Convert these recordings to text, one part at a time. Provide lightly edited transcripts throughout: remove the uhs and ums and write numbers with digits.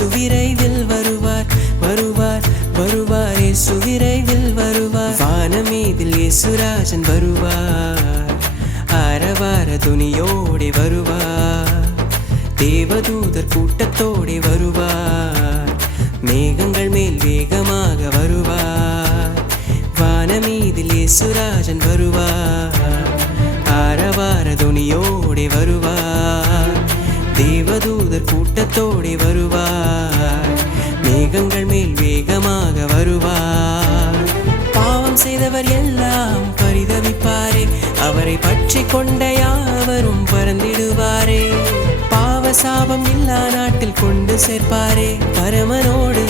இயேசு விரைவில் வருவார் வருவார் வருவார் இயேசு விரைவில் வருவார் வானமீதில் இயேசுராஜன் வருவார் ஆரவார துணியோடி வருவார் தேவதூதர் கூட்டத்தோடி வருவார் மேகங்கள் மேல் வேகமாக வருவார் வானமீதில் இயேசுராஜன் வருவார் ஆரவார துணியோடி வருவார் தேவதூதர் கூட்டத்தோடி வருவார் மேகங்கள் மேல் வேகமாக வருவார் பாவம் செய்தவர் எல்லாம் பரிதவிப்பாரே அவரை பற்றி கொண்ட யாவரும் பறந்திடுவாரே பாவ சாபம் இல்லா நாட்டில் கொண்டு சேர்ப்பாரே பரமனோடு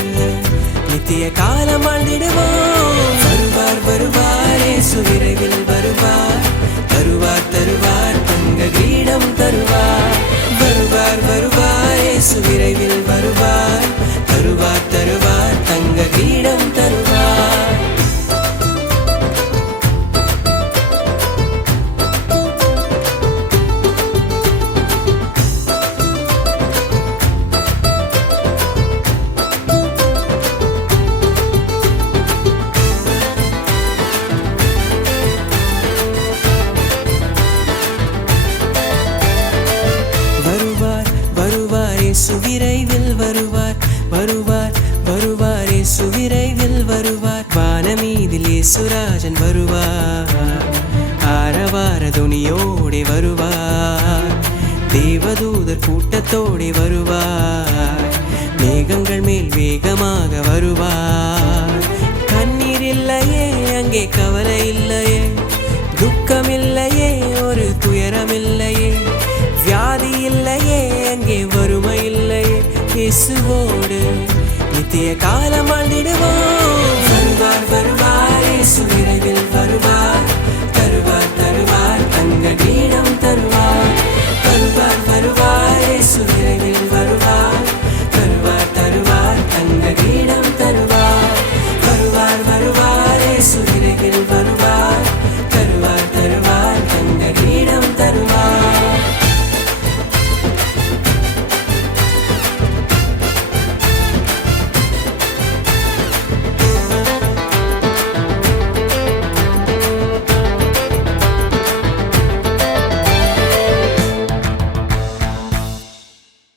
நித்திய காலம் வாழ்ந்திடுவோம் வருவார் வருவார் இயேசு விரைவில் வருவார் தருவார் தருவார் தங்க கிரீடம் தருவார் வருவார் வருவார் இயேசு விரைவில் வருவார் தருவார் தருவார் தங்க கிரீடம் தருவார் இயேசு விரைவில் வருவார் வருவார் வருவார் இயேசு விரைவில் வருவார் வானமீதில் இயேசுராஜன் வருவார் ஆரவார துணியோடி வருவார் தேவதூதர் கூட்டத்தோடி வருவார் மேகங்கள் மேல் வேகமாக வருவார் கண்ணீர் இல்லையே அங்கே கவலை இல்லையே துக்கம் இல்லையே ஒரு துயரம் இல்லையே வியாதி இல்லையே அங்கே வறுமை இல்லையே இயேசுவோடு நித்திய காலம் வாழ்ந்திடுவோம் வருவார் வருவார் இயேசு விரைவில் வருவார் தருவார் தருவார் தங்க கிரீடம் தருவார் வருவார் வருவார் இயேசு விரைவில் வருவார் தருவார் தருவார் தங்க கிரீடம் தருவார் வருவார் வருவார் இயேசு விரைவில்